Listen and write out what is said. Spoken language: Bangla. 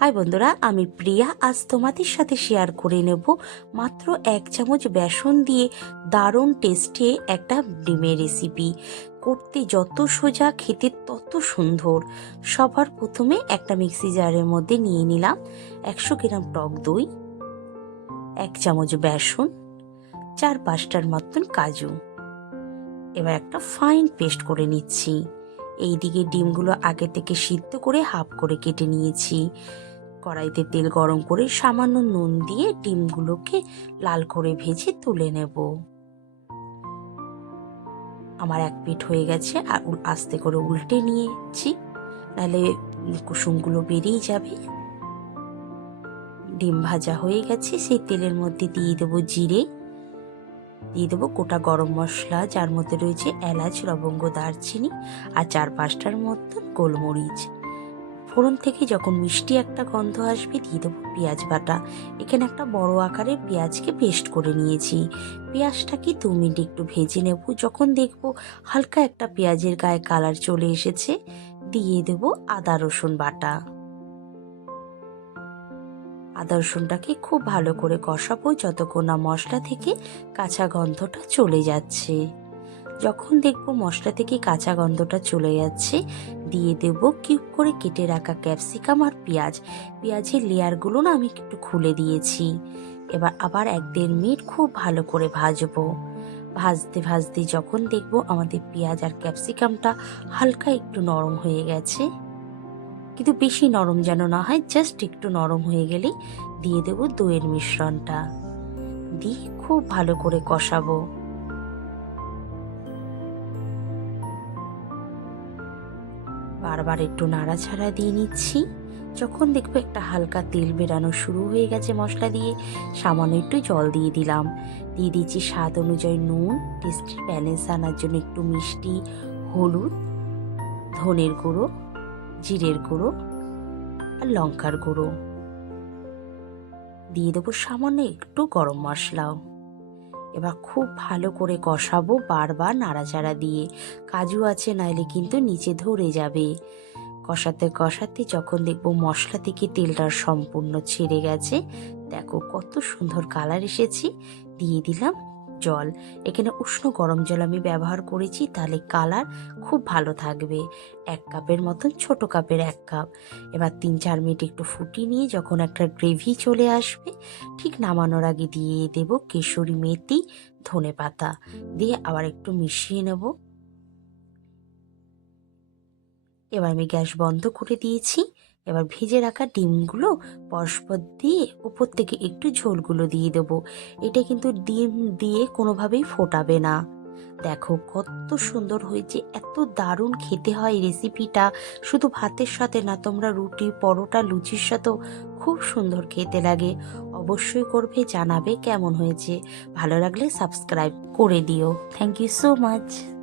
হাই বন্ধুরা, আমি প্রিয়া। আজ তোমাদের সাথে শেয়ার করে নেব মাত্র এক চামচ বেসন দিয়ে দারুণ টেস্টে একটা ডিমের রেসিপি করতে যত সোজা, খেতে তত সুন্দর। সবার প্রথমে একটা মিক্সি জারের মধ্যে নিয়ে নিলাম একশো গ্রাম টক দই, এক চামচ বেসন, চার পাঁচটার মতন কাজু। এবার একটা ফাইন পেস্ট করে নিচ্ছি। এইদিকে ডিমগুলো আগে থেকে সিদ্ধ করে হাফ করে কেটে নিয়েছি। কড়াইতে তেল গরম করে সামান্য নুন দিয়ে ডিমগুলোকে লাল করে ভেজে তুলে নেব। আমার এক পিঠ হয়ে গেছে, আর আস্তে করে উল্টে নিয়েছি, নাহলে কুসুমগুলো বেরিয়ে যাবে। ডিম ভাজা হয়ে গেছে, সেই তেলের মধ্যে দিয়ে দেবো জিরে, দিয়ে দেবো গোটা গরম মশলা, যার মধ্যে রয়েছে এলাচ, লবঙ্গ, দারচিনি, আর চার পাঁচটার মতন গোলমরিচ। ফোড়ন থেকে যখন মিষ্টি একটা গন্ধ আসবে, দিয়ে দেবো পেঁয়াজ বাটা। এখানে একটা বড় আকারের পেঁয়াজকে পেস্ট করে নিয়েছি। পেঁয়াজটাকে দু মিনিট একটু ভেজে নেব। যখন দেখব হালকা একটা পেঁয়াজের গায়ে কালার চলে এসেছে, দিয়ে দেব আদা, রসুন বাটা। আদা, রসুনটাকে খুব ভালো করে কষাবো, যতক্ষণ না মশলা থেকে কাঁচা গন্ধটা চলে যাচ্ছে। যখন দেখব মশলা থেকে কাঁচা গন্ধটা চলে যাচ্ছে, দিয়ে দেব কিউব করে কেটে রাখা ক্যাপসিকাম আর পেঁয়াজ। পেঁয়াজের লেয়ারগুলো না আমি একটু খুলে দিয়েছি। এবার আবার এক দেড় মিনিট খুব ভালো করে ভাজবো। ভাজতে ভাজতে যখন দেখব আমাদের পেঁয়াজ আর ক্যাপসিকামটা হালকা একটু নরম হয়ে গেছে। কিন্তু বেশি নরম যেন না হয়, জাস্ট একটু নরম হয়ে গেলেই দিয়ে দেব দইয়ের মিশ্রণটা। দিয়ে খুব ভালো করে কষাবো। বারবার একটু নাড়াছাড়া দিয়ে নিচ্ছি। যখন দেখব একটা হালকা তেল বেরানো শুরু হয়ে গেছে মশলা দিয়ে, সামান্য একটু জল দিয়ে দিলাম। দিয়ে দিচ্ছি স্বাদ অনুযায়ী নুন, টেস্টি ব্যালেন্স আনার জন্য একটু মিষ্টি, হলুদ, ধনের গুঁড়ো, জিরের গুঁড়ো আর লঙ্কার গুঁড়ো। দিয়ে দেবো সামান্য একটু গরম মশলাও এবার খুব ভালো করে কষাবো বারবার নাড়াচাড়া দিয়ে। কাজু আছে নাইলে কিন্তু নিচে ধরে যাবে। কষাতে কষাতে যখন দেখব মশলা থেকে তেলটা সম্পূর্ণ ছেড়ে গেছে, দেখো কত সুন্দর কালার এসেছি। দিয়ে দিলাম জল। এখানে উষ্ণ গরম জল আমি ব্যবহার করেছি, তাহলে কালার খুব ভালো থাকবে। এক কাপের মতন, ছোট কাপের এক কাপ। এবার তিন চার মিনিট একটু ফুটিয়ে নিয়ে যখন একটা গ্রেভি চলে আসবে, ঠিক নামানোর আগে দিয়ে দেব কেশরি মেথি ধনে পাতা। দিয়ে আবার একটু মিশিয়ে নেব। এবার আমি গ্যাস বন্ধ করে দিয়েছি। এবার ভেজে রাখা ডিমগুলো পরস্পর দিয়ে উপর থেকে একটু ঝোলগুলো দিয়ে দেবো। এটা কিন্তু ডিম দিয়ে কোনোভাবেই ফোটাবে না। দেখো কত সুন্দর হয়েছে, এত দারুণ খেতে হয় রেসিপিটা শুধু ভাতের সাথে না, তোমরা রুটি, পরোটা, লুচির সাথেও খুব সুন্দর খেতে লাগে। অবশ্যই করবে, জানাবে কেমন হয়েছে। ভালো লাগলে সাবস্ক্রাইব করে দিও। Thank you so much